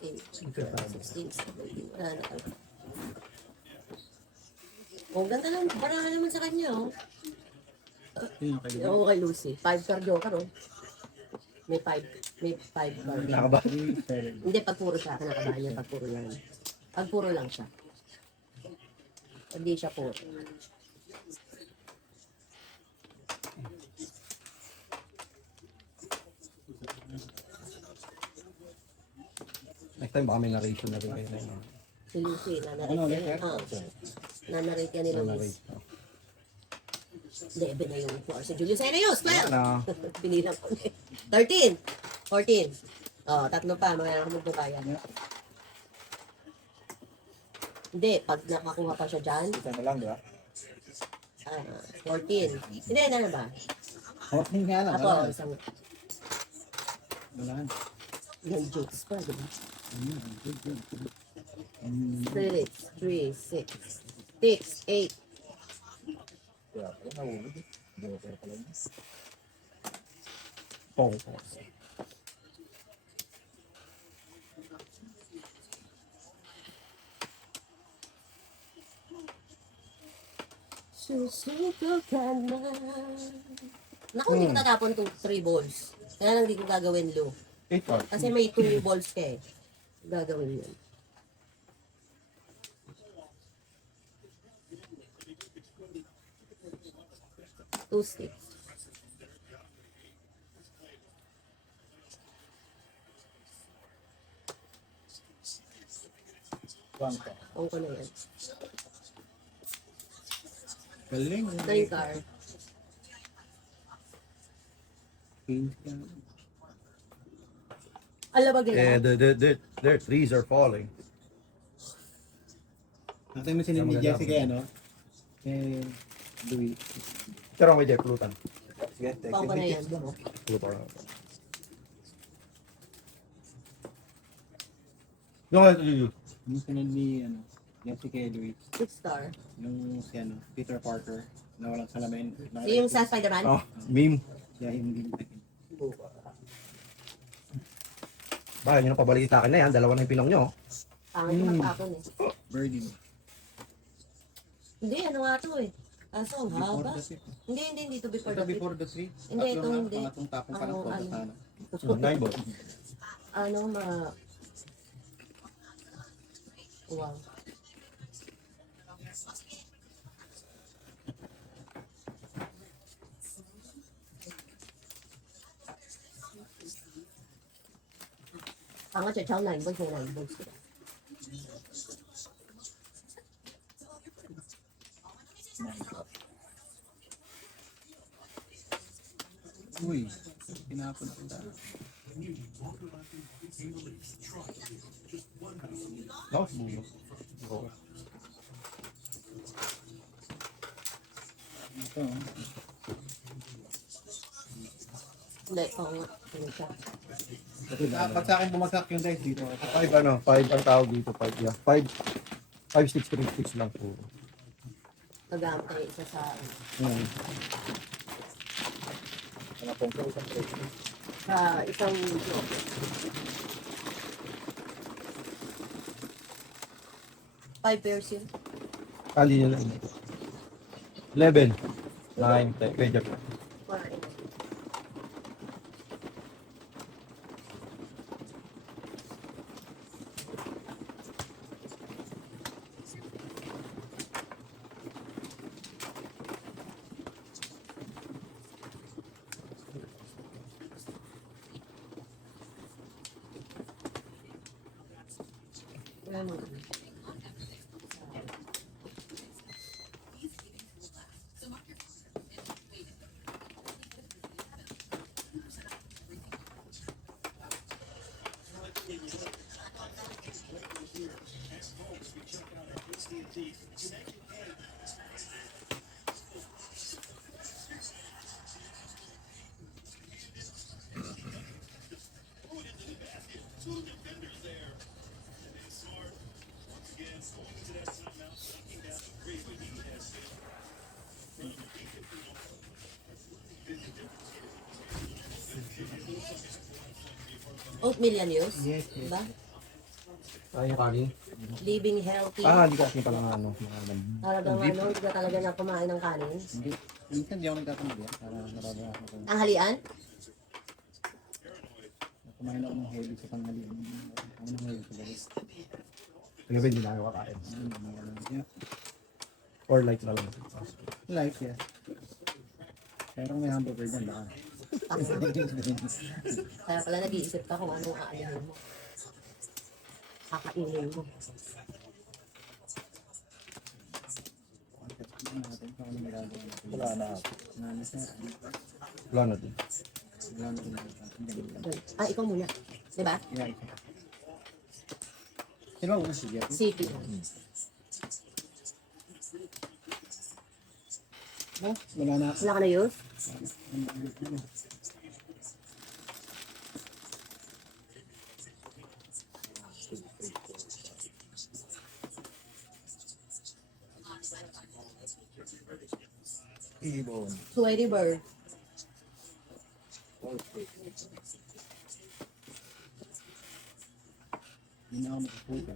16, 17, wala na talaga. Oh, ganda lang. Barahan naman sa kanya, oh. Oo, kay Lucy. 5 card joker, oh. May 5. May 5 card. Nakaba. Hindi, pag puro siya. Kinakabahan niya pag puro yan. Pag puro lang siya. Hindi siya puro. Next time baka may narration na rin kayo na yun. Si Lucy, nanarate yan. Nanarate yan ni Luis. 11 na yung floor. Si Julius Eneos, Claire! Ano? Pinilang ko na 13! 14! Oh, tatlo pa. Mga nakamog mo kaya. Hindi, pag nakakuha pa siya dyan. Isa na lang, di ba? 14. Hindi, na ba? Hopping nga lang. Ako, isang Wala. yung jokes pa, di ba? 3, 6, 8. Pong. Susuko ka na. Naku, hindi ko tatapon itong 3 balls. Kaya lang hindi ko gagawin low. 8 or? Kasi may 2 balls ka eh. Gagawin yun. Two sticks. Ang ko na yan. Galing. 3 car. Alam ba Eh, ganyan? their trees are falling. Natin mo sinimid Jessica, ano? Eh, Louis. Pero may Jeff Plutan. Sige, Pang ko na yan. Plutan. Yung ano, Yung sunod ni, ano, Jessica Louis. 6 star. Yung si, ano, Peter Parker, na walang salamin. Yung sa Spider-Man? oh, meme. Siya hindi. Bakit nyo nang pabalik sa akin na yan? Dalawa na yung pinong nyo. Pangit na magkakon eh. Birdie. Hindi, ano nga to eh. Aso, ang Before haba. the trip. Hindi to before Ito the before the trip. Hindi, ito hindi. Pangatong tapong parang Ano, konta ano? sana. Nine ball. Ano, wow. Ang nga, chow 9 balls, yung 9 balls. Uy, pinapon ko na. No? Oo. Ito, Hindi, oo nga. Ano siya? pag sa akin bumagsak yung dice dito. 5 ano? 5 ang tawag dito. 5 yeah. 5, 6, 3, 6 lang po. Pag-aam tayo isa sa... Ano pong isang trade? Sa isang... Five pairs yun. Ali nyo lang. 11. 9, 10. Pwede po. Oatmeal yan, Yus? Yes, yes. Diba? Ay, yung kanin. Living healthy. Hindi ko kasi pala ano. Talagang ano, hindi ka talaga na kumain ng kanin. Hindi. Minsan di ako nagkakamali yan. Para marami ako. Ang halian? Kumain ako ng heavy sa tanghalian. Ako ng heavy sa gabi. Gabi hindi na ako kakain. Yeah. Or light na lang. Life, yeah. Pero may hamburger dyan, baka. Kaya pala nag-iisip ka kung anong aalihin mo. Kakainin mo. Wala na. Wala na siya. Wala na din. Wala na. Ikaw muna. Diba? Yeah, ito. Sino ba una si Jeff? City. Wala na. Wala ka na yun? Ibon. Sweaty bird. Hindi na ako makaputa.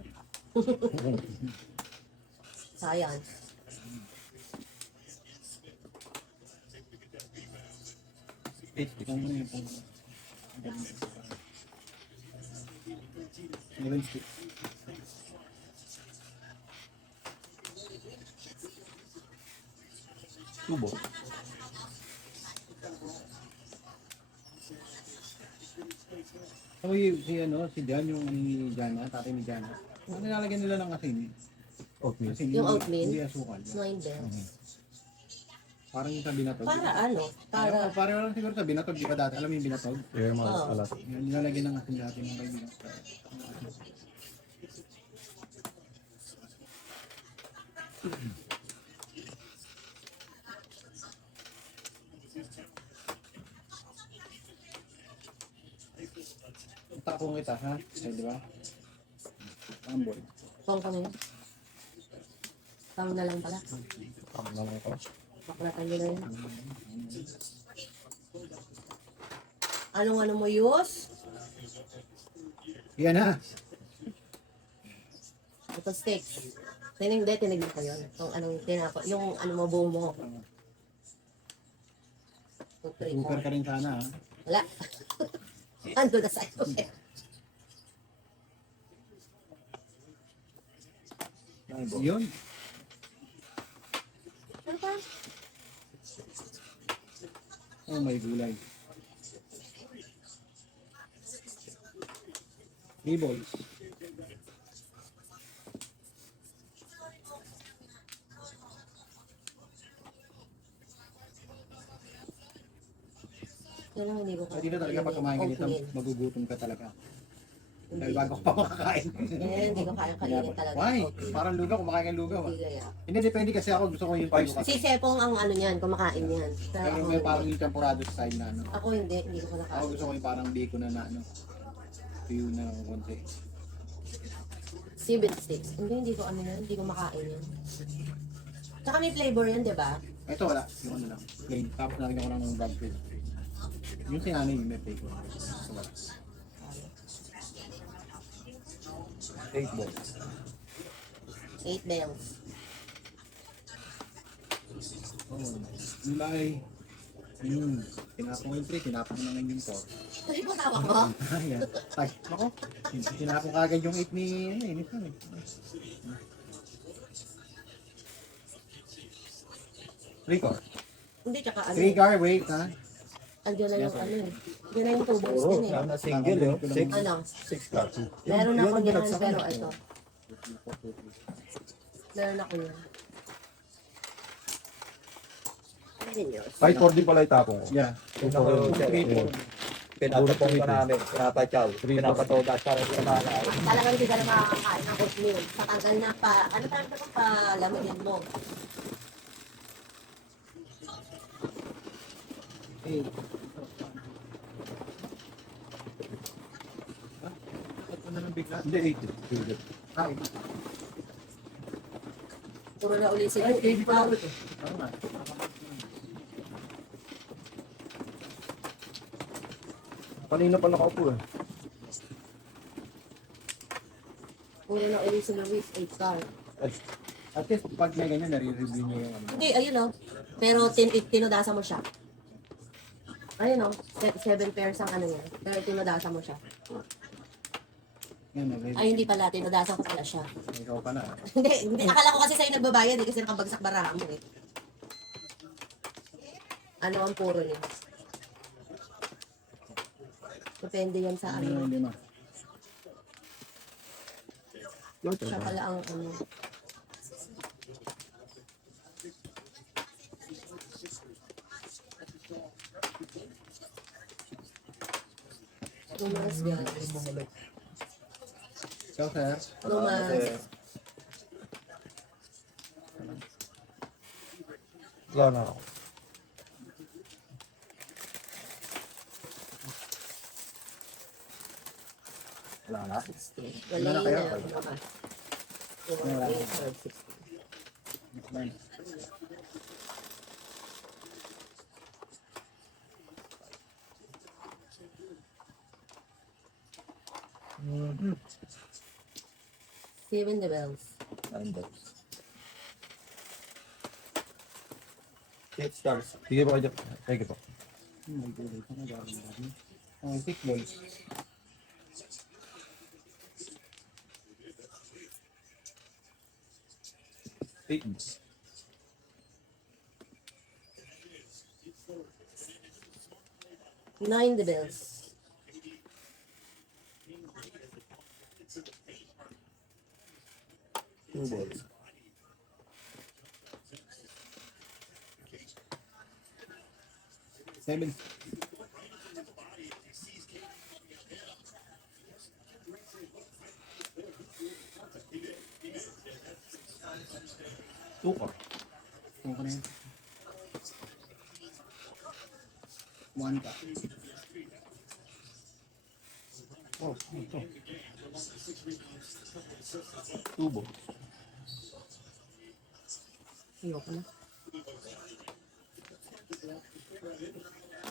Science. Ikaw mo na yung pang... 11 sticks. Tubo. Ako si Jan, yung ni Jana, tatay ni Jana. Ano nilalagyan nila ng asin? Oatmeal. Asin, Yung hindi- oatmeal? Hindi asukal. Nine bells. Parang yung sa binatog. Para ano? Para... Para lang siguro sa binatog, di ba dati? Alam mo yung binatog? Yeah, mga Oo. alas. Yan, nilalagyan ng asin natin ng kaibigan. Takong kita, ha? Ay, di ba? Ambol. Pang kami. Pang na lang pala. Tama na lang ito. Baklatan nyo na yun. Anong ano mo, Yus? Yan na! Ito steaks. Tinignan ko yun. Yung anong tinapa, yung ano mo, buo mo. 2, 3, Super ka rin sana, ha? Wala. Ando na sa'yo. Yun. Ano pa? Oh, may gulay. Meatballs. Yan ang hindi ko Hindi na talaga pag kumain ganito, magugutom ka talaga. Dahil bago ka pa makakain. Hindi ko kaya kainin talaga. Why? Oatmeal. Parang lugaw, kumakain ng lugaw. Hindi kaya. Hindi, depende kasi ako gusto ko yung tuyo kasi. Si Sepong ang ano niyan, kumakain niyan. Pero Pero ako may parang hindi. yung tempurado style na ano. Ako hindi ko Ako nakain. gusto ko yung parang bacon na ano. Tuyo na konti. Seaweed sticks. Hindi ko ano yan, hindi ko makain yan. Tsaka may flavor yan, di ba? Ito wala, yung ano lang. Plain. Tapos nalagyan ko lang ng brand food. Yung sinanay yung may bacon. So, wala. 8 balls. 8 bells. Oh, gulay. Tinapong yung 3, tinapong na ngayon yung 4. Ay, matawa ko. Ayan. Ay, ako. Tinapong kagad yung 8 ni, ano eh, ni Sam eh. Record. Hindi, tsaka ano. 3 car, wait ha. Andiyan na yung ano eh. Diyan na yung 2 balls din eh. na single yun. 6. Ano? 6 cards. Meron ako yan, pero ito. Meron ako yan. Ano yun? 5-4 pala itapong ko. Yeah. Yung sa 3-4. Pinapatong pa namin, pinapatsaw, pinapatodas para sa mga Talagang hindi ka na makakakain ng oatmeal. Patanggal na pa, ano pa ito pa lamigin mo. Hey. Ba't mo na lang bigla? Hindi, 80. Ay, Puro na uli sila. ano nga? Kanina pa nakaupo eh. Puro na ulit sa Luis, 8 car. At least pag may ganyan, nare-review niyo yung ano. Hindi, ayun o. Pero tinudasa mo siya. Ayun o, 7 pairs ang ano niya. Pero tinudasa mo siya. Yan, nare-review. Ay, hindi pala, tinudasa ko pala siya. Ikaw pa na. Hindi. Akala ko kasi sa'yo nagbabayad kasi nakabagsak baraha mo eh. Ano ang puro niya? Depende yan sa Ano ano. yung lima? Siya pala ang ano. Lumas, guys. Ikaw, sir? Lumas. Wala na ako. Wala na. Wala na kayo? kayo. Lumas. 4, 8, 12, 16. Seven the bells. 9 bells. 8 stars. Sige po kayo. Sige po. May gulay pa na gawin. Ang thick balls. Eight. Nine the bells. Two balls. Seven. Two ka. Kung ko na yun. One pa. Oh, ito. Tubo. Ayoko na.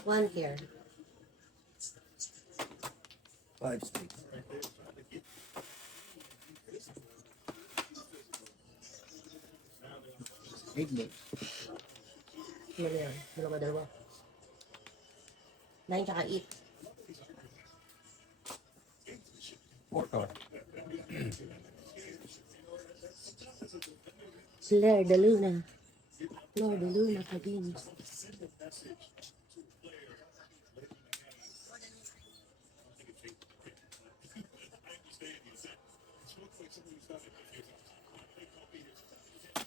One here. 5 sticks. Eight balls. Ano yan? Dalawa. 9 tsaka 8. 4 ka. Fleur de Luna. Fleur de Luna cabin.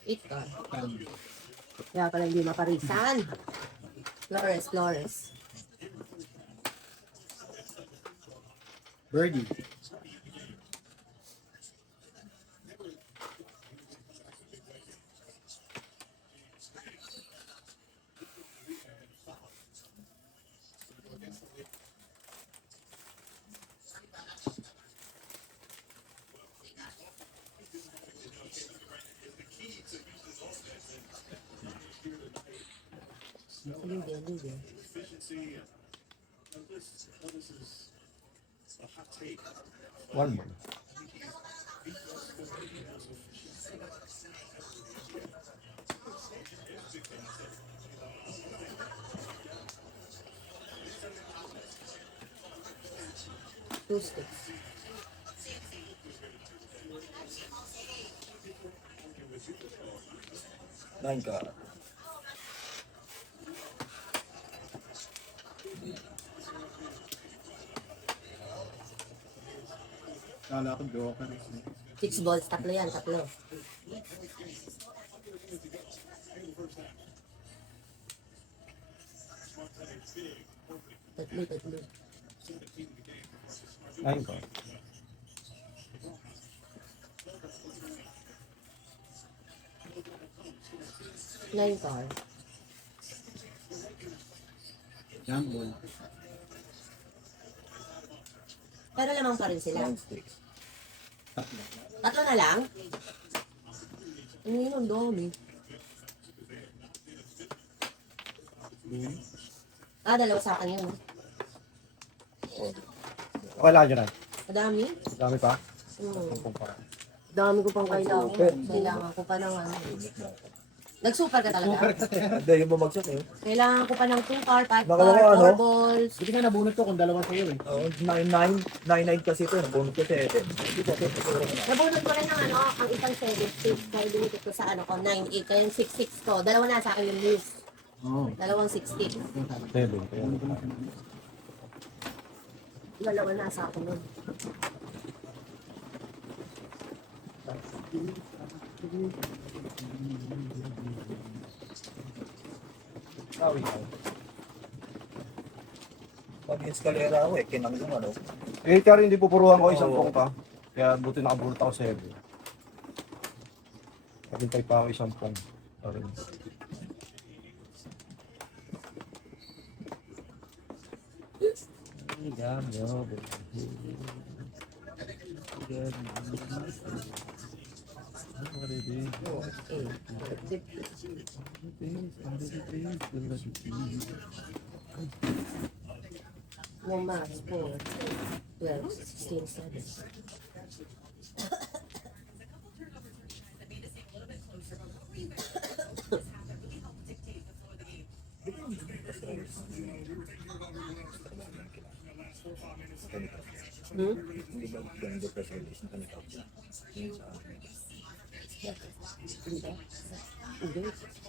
Ito. Kaya pala hindi maparisan. Flores. Birdie. Lugi. One more. Two sticks. Nine ka. Kala ko joker. 6 balls. Tatlo yan. Tatlo. 9 ka. Nine car. Jump ball. Pero lamang pa rin sila. 9 sticks. Tatlo. Tatlo na lang? Ano yun? Ang dami. Dalawa sa akin yun. Okay lang dyan. Madami? Dami pa. Sampung pa. Dami ko pang kailangan. Kailangan ko pa ng ano. Nag-super ka talaga? Hindi, yung bumagsak eh. Kailangan ko pa ng 2 car, 5 Nakalawa, car, ano? 4 balls. Hindi ka nabunot to kung dalawa sa'yo eh. Oo, 99. 99 kasi ito. Nabunod ko 7. Nabunod ko rin ng ano, ang isang 7-6. Kaya limited ko sa ano ko, 9-8. Kaya yung 6-6 ko. Dalawa na sa akin yung news. Oo. Dalawang 60. 7. Kaya Dalawa na sa akin nun. Sawi. Pag eskalera ako eh, kinang yung ano. Eh, kaya hindi pupuruhan ko isang pong pa. Kaya buti nakabulot ako 7. Naghintay pa ako isang pong. Sorry. Yung max po. 12, 16, 7. Hmm? Hindi ba ganun yung press release na kanina? Hindi ba? Hindi.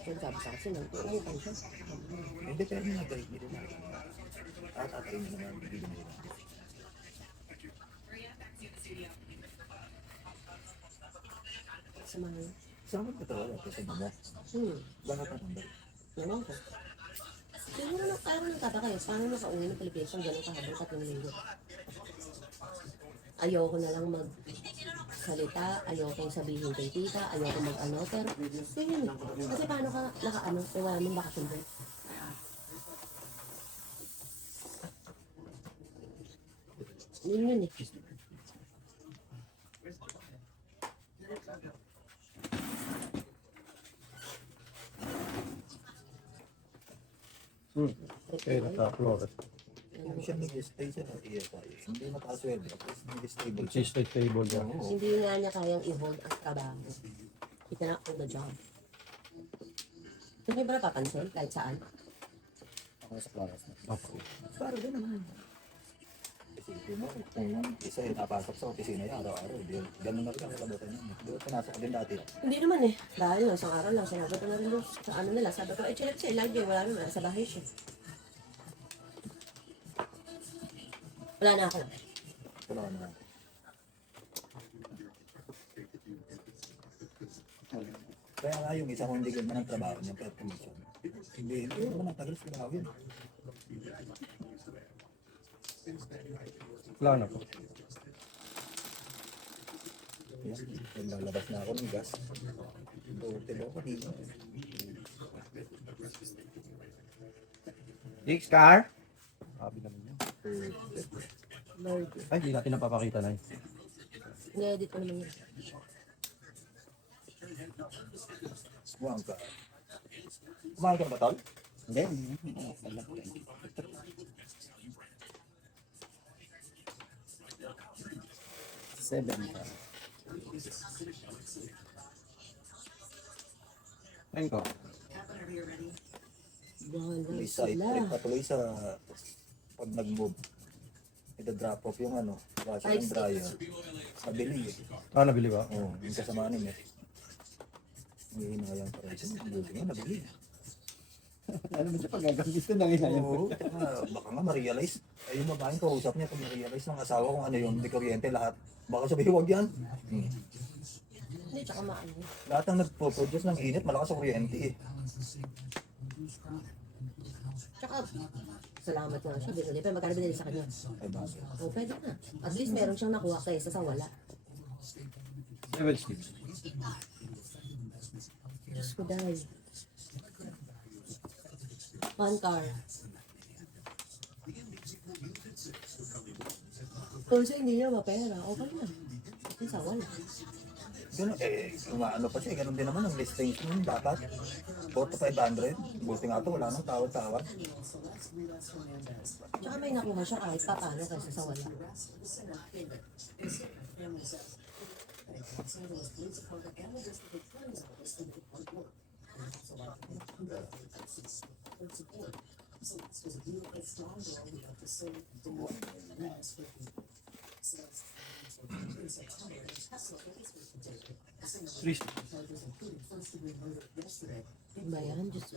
Kung sabi sa kasi, umutang siya. Hindi, pero yung nag-break nila na. At-atayin mo naman, hindi nila. Sa mga yun. Saan ka ito? Wala kasi mo. Bakit ang number? Ewan ko. Siguro na parang nagtataka kayo, paano nakauwi ng Pilipinas ang gano'ng kahabang 3 linggo? Ayoko na lang magsalita, ayoko sabihin kay tita, ayoko mag-ano, pero yun. Kasi paano ka naka-ano, wala mong bakasyon doon. Yun eh. Okay, naka-floor. Kung siya nag-stay siya ng ESI, hindi nakasweldo, tapos nag-stable siya. Consistent table yan. Oo. Hindi nga niya kayang i-hold ang trabaho. He cannot hold the job. Hindi ba napapansin kahit saan? Ako sa class na. Okay. Para din naman. Isipin mo, kung isa yung napasok sa opisina niya araw-araw, ganun na rin ang kalabutan niya. Di ba pinasok din dati? Hindi naman eh. Dahil lang, isang araw lang, sinabi ko na rin doon sa ano nila. Sabi ko, chill siya, lagi, wala naman, sa bahay siya. Wala na ako. Wala na. Kaya nga yung isa kung hindi ganda ng trabaho niya, pero commission. Hindi naman ang tagal sa trabaho yun. Wala na po. Yan, naglalabas na ako ng gas. Hotel ako dito. Dix car? Sabi naman yun. Lord, Ay, hindi natin napapakita na yun. ni-edit ko naman yun. Buwang ka. Kumain ka na ba, Tol? Hindi. Seven ka. Ayun ko. Bahala Isa, sila. trip patuloy sa pag nag-move. Ida-drop off yung ano, washer and 5-6. dryer. Nabili eh. Ah, nabili ba? Oo, yung kasama ni Met. Hindi na yung parang buti nga, nabili. Ano ba siya pag gagamitin ng ina yun? Oo, tsaka baka nga ma-realize. Ay, yung babaeng kausap niya, kung ma-realize ng asawa kung ano yun, di kuryente lahat. Baka sabihin, huwag yan. Hindi, tsaka maano. Lahat ng nagpo-produce ng init, malakas sa kuryente eh. Tsaka, salamat nga siya. Binili pa, magkano binili sa kanya? Ay, bakit? O, pwede na. At least meron siyang nakuha kaysa sa wala. 7 sticks. Diyos ko dahil. One car. Kung siya hindi niya mapera, okay na. Kasi sa wala. Ganun, ano pa siya, ganun din naman ang listings nun dapat. 4 to 500. Buti nga to, wala nang tawad-tawad. Tsaka may nakuha siya kahit pa paano kaysa sa wala. Three. Ano ba yan? Diyos ko.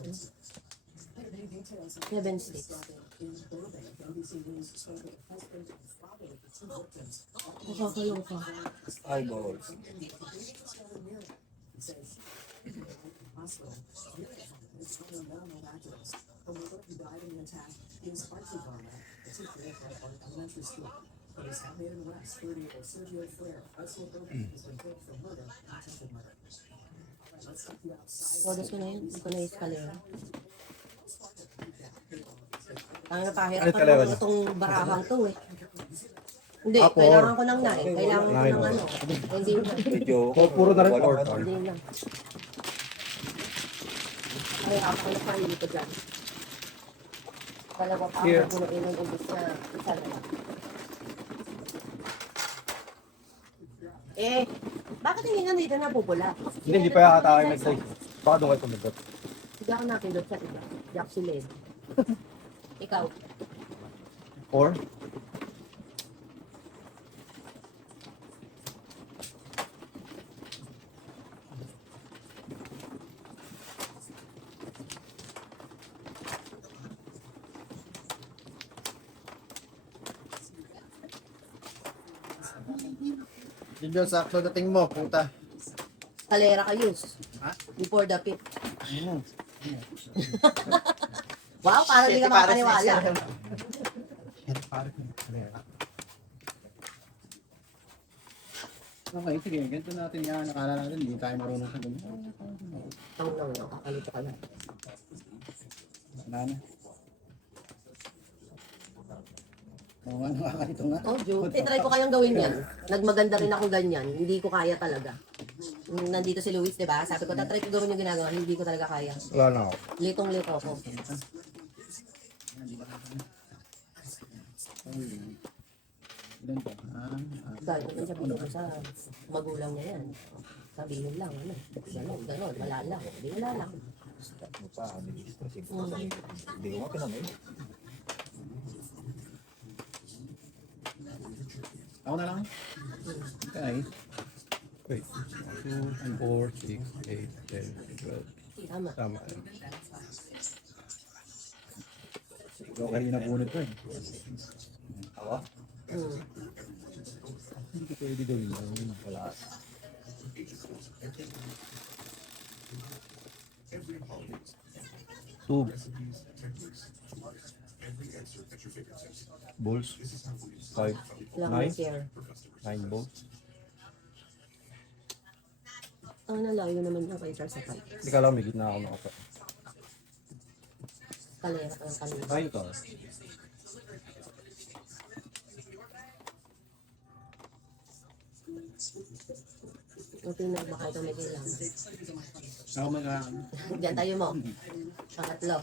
7 sticks. Nakakalong ka. Eyeballs. Odas ko na yun. Hindi ko na escalera. Ang napahirap Ano pa escalera naman niya? itong barahang to eh. Hindi, Ah, four. kailangan ko ng 9. Kailangan ko Nine. ng ano. Hindi na. Medyo. Oh, puro na rin Walang four. ano. Hindi na. Ay, ako na pahili ko dyan. Dalawa pa ako Here. kung ilang ubus na isa na lang. Eh, bakit hindi na dito napupula? Hindi pa yata tayo nag-size. Baka doon kayo tumibot. Hindi ako napindot sa iba. Jack si Led. Ikaw. 4. Yun yung sakto dating mo, puta. Kalera ka use. Ha? Before the pit. Wow, parang hindi ka makapaniwala. Okay, sige, ganito natin yan. Nakala natin, hindi tayo marunong sa ganyan. Ang lang, nakakalito ka na. Wala na. Oo nga, nakakalito nga. Oh, Joe. Try ko kayang gawin yan. Nagmaganda rin ako ganyan. Hindi ko kaya talaga. Nung nandito si Luis, di ba? Sabi ko, tatry ko gawin yung ginagawa. Hindi ko talaga kaya. Wala na ako. Litong-lito ako. Ilan po? Dahil kung sabihin ko sa magulang niya yan. Sabihin lang, ano. Ganon, malala. Hindi malala. Ano pa, administrative. Hindi ko nga pinamay. Ako na lang. Okay. Wait. 2, 4, 6, 8, 10, 12. Tama. Tama. Ikaw kayo nabunod ko eh. Ako? Hmm. Hindi ko pwede gawin yan. Wala. Tube. Balls. 5. Lang 9. care. 9 balls. Ang nalayo naman yung kay Charles sa fight. Hindi ka lang, may gitna ako nakapa. Kalera ka ng kanina. 9 ka. Yung pinag baka ito may kailangan. Ako mga... Diyan tayo mo. Pangatlo.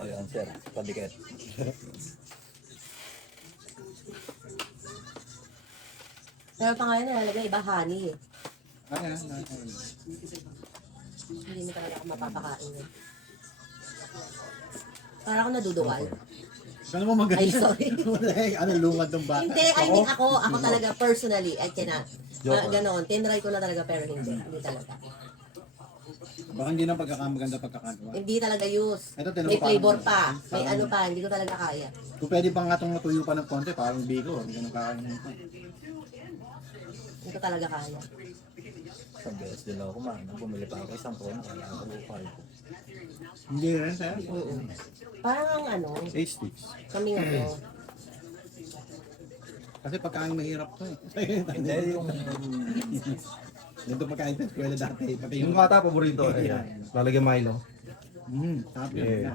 Ayun, sir. Padikit. Pero pa ngayon nalalagay iba honey eh. Ay, Hindi mo talaga ako mapapakain eh. Parang ako naduduwal. Kano mo magaling? Ay, sorry. Ano lungad ng bata? Hindi, I mean ako talaga personally, I cannot. Joke. Ganon, tinry ko na talaga pero hindi talaga. Baka hindi na pagkakamaganda pagkakagawa. Hindi talaga use. Ito, May flavor pa, may ano pa, hindi ko talaga kaya. Kung pwede pa nga itong matuyo pa ng konti, parang bigo. Hindi ka nang kakain nito. Hindi ko talaga kaya. Isang beses din ako kumain. Bumili pa ako isang prono. Kaya ako bukal. Hindi rin sa'yo. Parang ang ano, 8 sticks. kaming ano, Kasi pagkain mahirap to eh. Hindi, yung... Dito pagkain sa eskwela dati. Pati Yung yung... bata, paborito. Ayan. Lalagyan Milo. Sabi Yeah. na.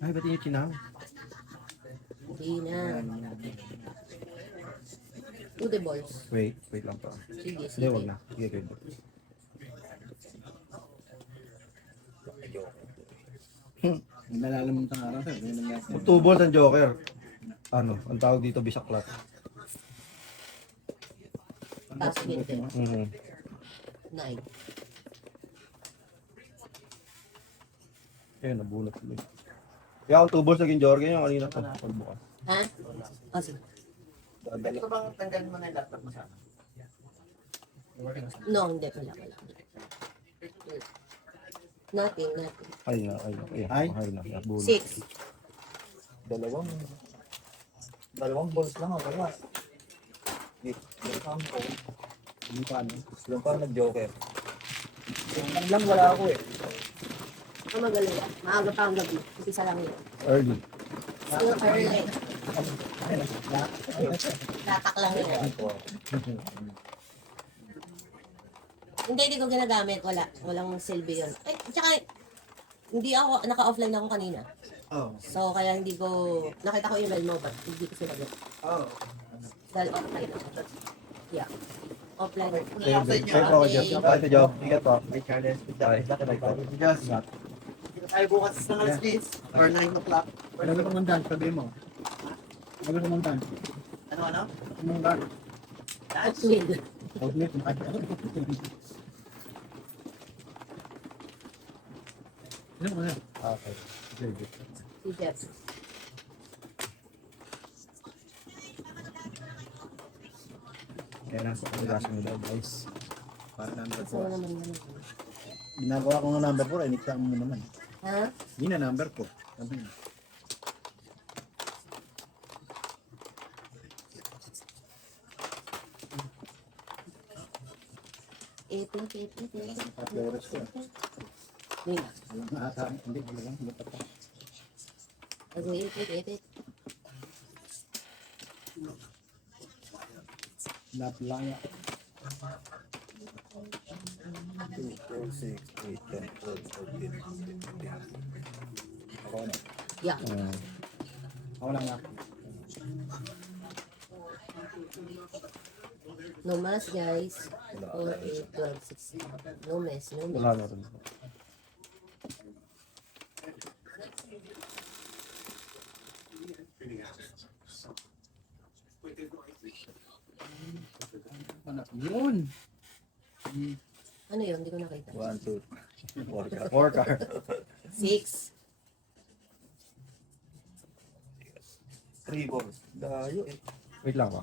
Ay, ba't yung chinang? hindi na. To the balls. Wait lang pa. Sige, Hindi, sige. wag na. Sige, good. Nalalaman sa araw sa'yo. Ganyan nangyari. Kung 2 balls ang Joker, ano, ang tawag dito bisaklat. Tapos hindi. Mhm. 9. Ayun, nabunot tuloy. Kaya ako tubos naging Jorgen yung kanina pa. Pagbukas. Ha? O sige. Pwede ko bang tanggalin mo na yung laptop mo sana? No, hindi. Wala. Nothing. Ay. Ay? Ay na. Nabunot. 6. Dalawang balls lang ako. Wala. Hindi pa ano. Yung pa nag-joker. Yung lang wala ako eh. Ang magaling. Maaga pa ang gabi. Umpisa lang yun. Early. Siguro early. Tatak lang yun. Hindi ko ginagamit. Walang silbi yun. Ay, tsaka, hindi ako, naka-offline ako kanina. Oo. So, kaya hindi ko, nakita ko email mo, but hindi ko sinagot. Oo. Dahil offline ako. Yeah. Offline. Save ako, Jeff. Bye to Job. Ingat po. May challenge. Bye. Just, tayo bukas ng alas 10 or 9 o'clock. Ano gusto mong dance? Sabihin mo. Ano gusto mong dance? Ano? Gusto mong dance? Outwin. Outlet. Ano mo na? Okay. Sige. Si Jeff. Kaya nasa kanilas mo daw, guys. Para number Gusto mo 4. naman naman. Ginagawa ko ng number 4, in-exam mo naman. Ha? Hindi na number 4. Sabi mo. Eight. Flores ko. Hindi na. Walang ata. Hindi, walang. Hindi pa pa. Kasi eight. Laplaya. 2, 4, 6, 8, 10, 12, 14, 15, 16. Ako ano? Yeah. Ako lang nga. No mas, guys. 4, 8, 12, 16. No mess. Wala na rin. Yun! Ano yun? Hindi ko nakita. 1, 2, 4 Four car. 6. 3 balls. Dayo eh. Wait lang ba?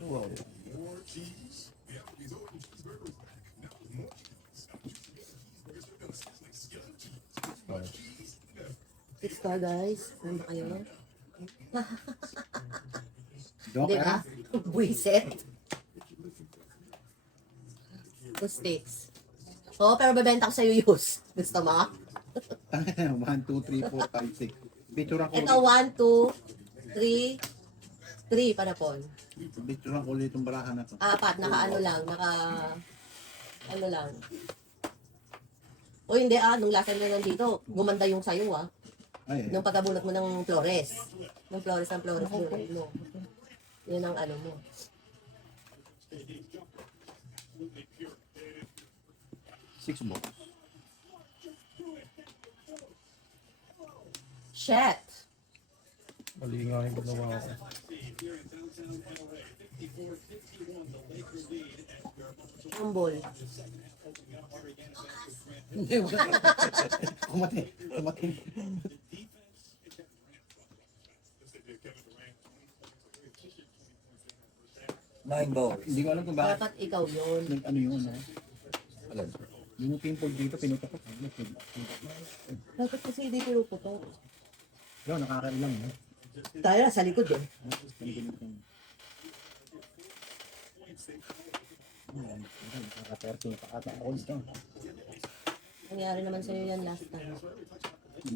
Wow. Six ka, guys. Ano ba kayo? Joker? Di ba? Buisit. Two sticks. Oo, pero bebenta ko sa'yo use. Gusto mo? 1, 2, 3, 4, 5, 6. Picture ako Ito, 1, 2, 3. 3 panapon. Picture ako ulit itong barahan na to. Apat, naka ano lang, ano lang. O hindi nung last time na nandito, gumanda yung sayo Ay, Nung pagkabunot mo ng Flores. Ng Flores yun. No. Yun ang ano mo. Six balls. Shit! Mali nga yung ginawa ko. Humble. hindi, wala. Kumatin. 9 balls. Hindi ko alam kung bakit. Dapat ikaw yun. Ano yun, Alam. Yung pimple dito, pinutok ko. Dapat kasi hindi pinuputok. Yun, nakakailang. Tayo sa likod eh. Nakaka-13 pa ata ako dito. Nangyari naman sa'yo yan last time.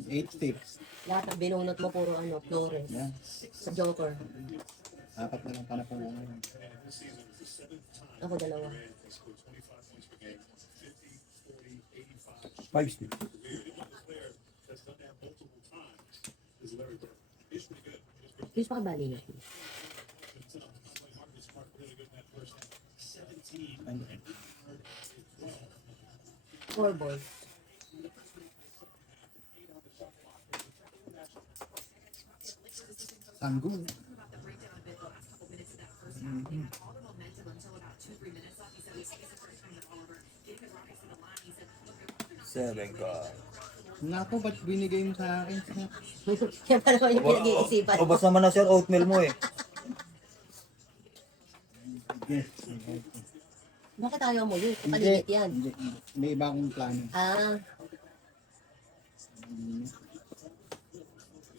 8 sticks. Lahat ng binunot mo puro Flores. Yan. Sa Joker. 4 na lang pa na po ngayon. Ako 2. Five sticks. Please pakibali natin. Ano? 4 balls. Tanggo. Seven ka. Nako, ba't binigay mo sa akin? Kaya pa naman yung pinag-iisipan Ubos naman na sir, oatmeal mo eh. Yes. Bakit ayaw mo yun? Kapalimit yan. Hindi. May iba akong plano. Ah,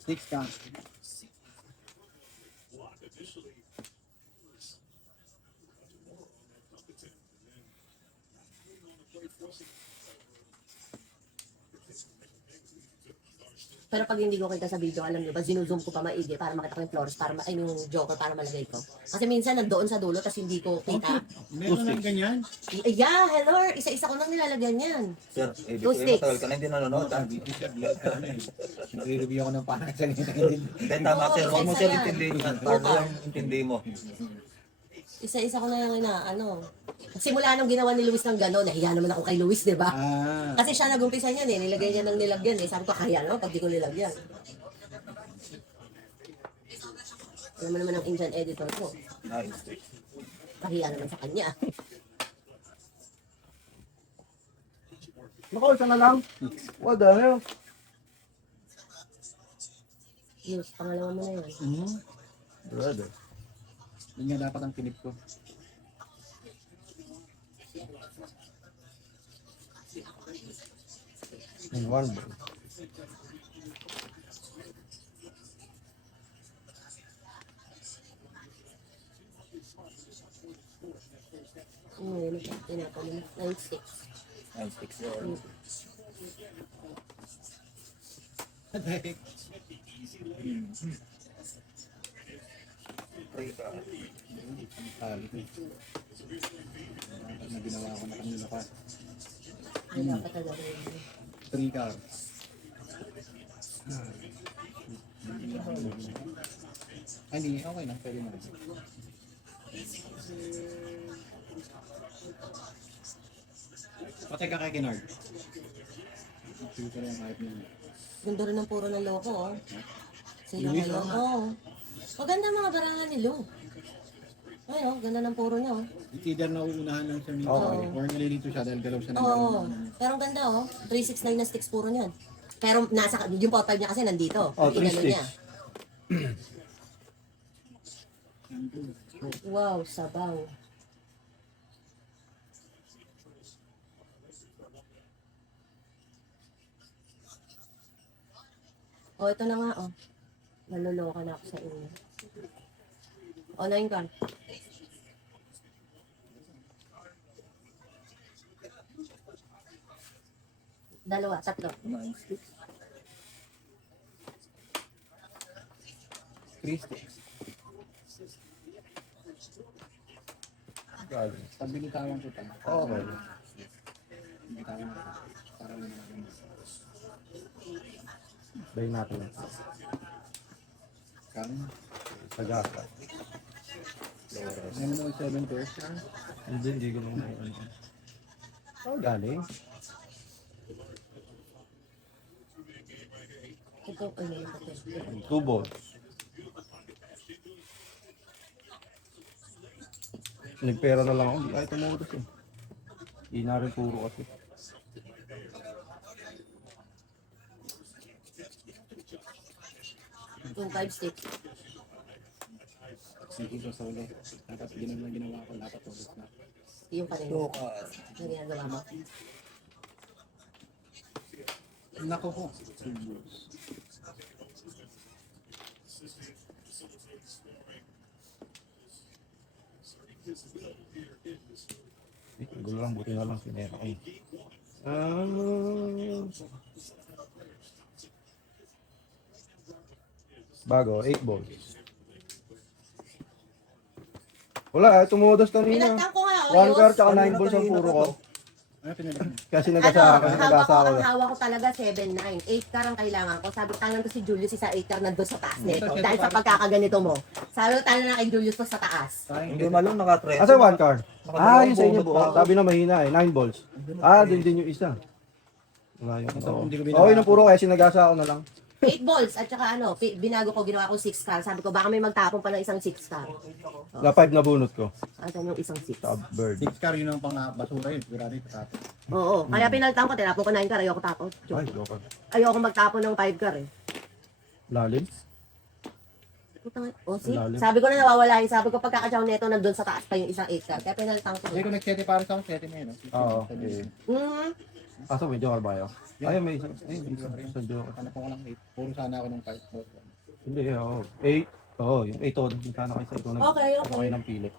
6 ka. pero pag hindi ko kita sa video, alam niyo ba, zinuzoom ko pa maigi para makita ko yung flores, para ay yung joker para malagay ko. Kasi minsan nandoon sa dulo, tapos hindi ko kita. Meron lang ganyan. Yeah, hello, isa-isa ko nang nilalagyan yan. Sir, Two ibig sabihin sticks. matagal ka na hindi nanonood. ha? Nag-review ako ng parang salita. Hindi, tama sir. Huwag mo sir intindihin yan. Para lang intindi mo. Isa-isa ko na lang ano. Simula nung ginawa ni Luis ng gano'n, nahiya naman ako kay Luis, di ba? Ah. Kasi siya nag-umpisa niyan eh, nilagay niya ng nilagyan eh. Sabi ko, kaya naman pag di ko nilagyan. Alam mo naman ang Indian editor ko. Nice. Kahiya naman sa kanya. Nako, isa na lang. What the hell? Luis, pangalawa mo na yan. Brother. Yun nga dapat ang pinip ko. And one ball. Yun, tinapon mo. 9-6. Nice sticks sir. Three ka. Sabi ko. Dapat na ginawa ko na kanina pa. Ay, dapat talaga yun. 3 cards. Ay, hindi. Okay na. Pwede na. Patay ka kay Kennard. Sige ko lang kahit nila. Ganda rin ang puro ng loko, oh. Sila Luis, ngayon, oo. Maganda mga barahan ni Lu. Ay, oh, ganda ng puro niya, oh. It's either nauunahan lang siya minsan Oo. or nalilito siya dahil galaw siya ng Oo. galaw. Pero ang ganda, oh. 369 na sticks puro niyan. Pero nasa, yung pot 5 niya kasi nandito. Oh, 3 Inano niya. sticks. Wow, sabaw. Oh, ito na nga, oh. Naloloka na ako sa inyo. Online ka. Dalawa, tatlo. Nice sticks. 3 sticks. Galing. Pabilitawan ko pa. Okay. Bitawan ko. Para lang naman. Bay natin. Kami. Sagasa. Ano naman 7 pairs ka? Hindi ko naman ano. Oh, galing. Ito, ano yung papel? 2 balls. Nagpera na lang ako. Hindi kahit tumutos eh. Hindi na rin puro kasi. Yung 5 sticks. Sige ko sa ulit. Dapat ginawa ko. Dapat ulit na. Yung kanina. Two ka. Yung ginagawa mo. Nako po. Gulo lang, buti na lang sinera. Ay. Bago, 8 balls. Wala, tumudos kanina. Pinagtang ko nga, oh. 1 card tsaka 9 balls ang puro ko. Ano pinalik mo? Kasi Ano, nagasa ang ako. hawa ko talaga 7-9. 8 car ang kailangan ko. Sabi ko, tangan ko si Julius, isa 8 car nandun sa taas nito. Dahil sa pagkakaganito mo. Sabi ko, tangan na kay Julius to sa taas. Hindi malong naka-3. Asa 1 card? Nakadalawang Ah, yung sa inyo. buo na buo. Sabi na mahina eh, 9 balls. Ah, din yung isa. Wala yung Ito, hindi ko Okay na puro kaya sinagasa ako na lang. 8 balls at saka ano, binago ko, ginawa ko 6 car. Sabi ko, baka may magtapon pa ng isang 6 car. Na 5 na bunot ko. Asan yung isang 6? Sa bird. 6 car yun ang pang basura yun. Sigurado yung tatapon. Oo, kaya pinaltan ko, tinapon ko 9 car, ayoko tapon. Ay, joker. Ayoko magtapon ng 5 car eh. Lalim. Putang, oh, see? Malalim. Sabi ko na nawawala yun. Sabi ko pagkakadyaw neto, nandun sa taas pa yung isang 8 car. Kaya pinaltan ko. Hindi ko nag-sete para sa akin, sete na yun. Oo. Mm. Kaso may joker ba yun? Ay, may isang. Ay, may isang joker. Ano ko lang 8. Puro sana ako ng 5. Hindi, oo. 8. Oo, yung 8 on. Sana kayo sa ito. Okay, Ako okay. kayo ng pilit.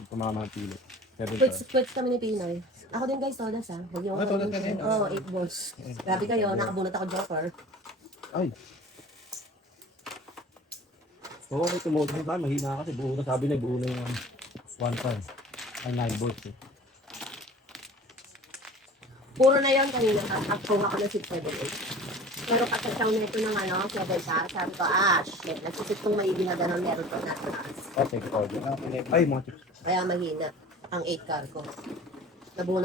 Yung tumama ng pilit. 7 Quits kami ni Pinoy. Ako din guys, todas ha. Huwag yung Todas ka din? Oo, 8 balls. Grabe kayo, nakabunot ako joker. Ay. Oo, may tumulong yung time. Mahina kasi buo na. Sabi na buo na yung 1 time. Ay, 9 balls eh. Puro na yon kanina. Nakakuha ko ng 678. Pero kasasyaw nito ng ano, 7 car. Sabi ko, shit. Nagsisip kong maigi na gano'n meron ko na taas. Okay, call. Ay, mga chips. Kaya mahina ang 8 car ko. Nabunot